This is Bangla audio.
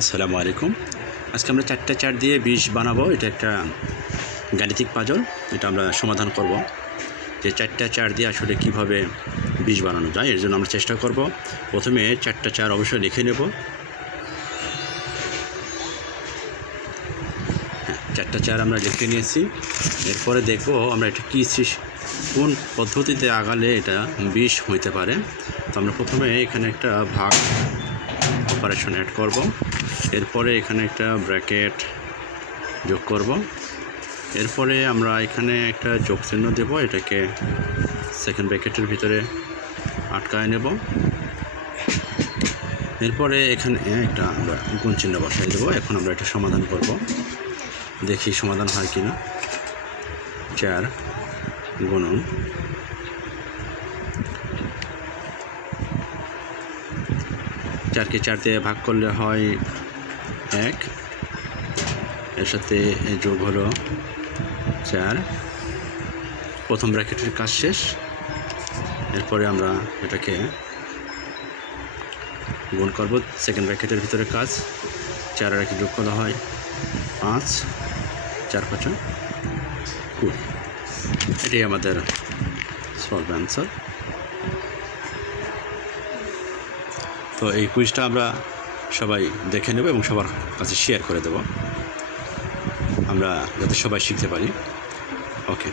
আসসালামু আলাইকুম। আজকে আমরা 4টা 4 দিয়ে 20 বানাবো। এটা একটা গাণিতিক পাজল। এটা আমরা সমাধান করব যে 4টা 4 দিয়ে আসলে কিভাবে 20 বানানো যায়। এর জন্য আমরা চেষ্টা করব। প্রথমে 4টা 4 অবশ্যই লিখে নেব। হ্যাঁ, 4টা 4 আমরা লিখে নিয়েছি। এরপরে দেখব আমরা এটা কোন পদ্ধতিতে আগালে এটা 20 হইতে পারে। তো আমরা প্রথমে এখানে একটা ভাগ অপারেশন অ্যাড করব। এরপরে এখানে একটা ব্র্যাকেট যোগ করব। এরপরে আমরা এখানে একটা যোগ চিহ্ন দেব, এটাকে সেকেন্ড ব্র্যাকেটের ভিতরে আটকায় নেব। এরপরে এখানে একটা আমরা গুণ চিহ্ন বসাই দেবো। এখন আমরা এটা সমাধান করব, দেখি সমাধান হয় কিনা। 4 গুণন 4কে 4 দিয়ে ভাগ করলে হয় 1, এর সাথে যোগ হলো 4। প্রথম ব্র্যাকেটের কাজ শেষ। এরপরে আমরা এটাকে গুণ করব, সেকেন্ড ব্র্যাকেটের ভিতরে কাজ। 4 আর 1 যোগ করা হয় 5, 4 5 20। এটাই আমাদের সলভ অ্যান্সার। তো এই কুইজটা আমরা সবাই দেখে নেব এবং সবার কাছে শেয়ার করে দেব, আমরা যাতে সবাই শিখতে পারি। ওকে।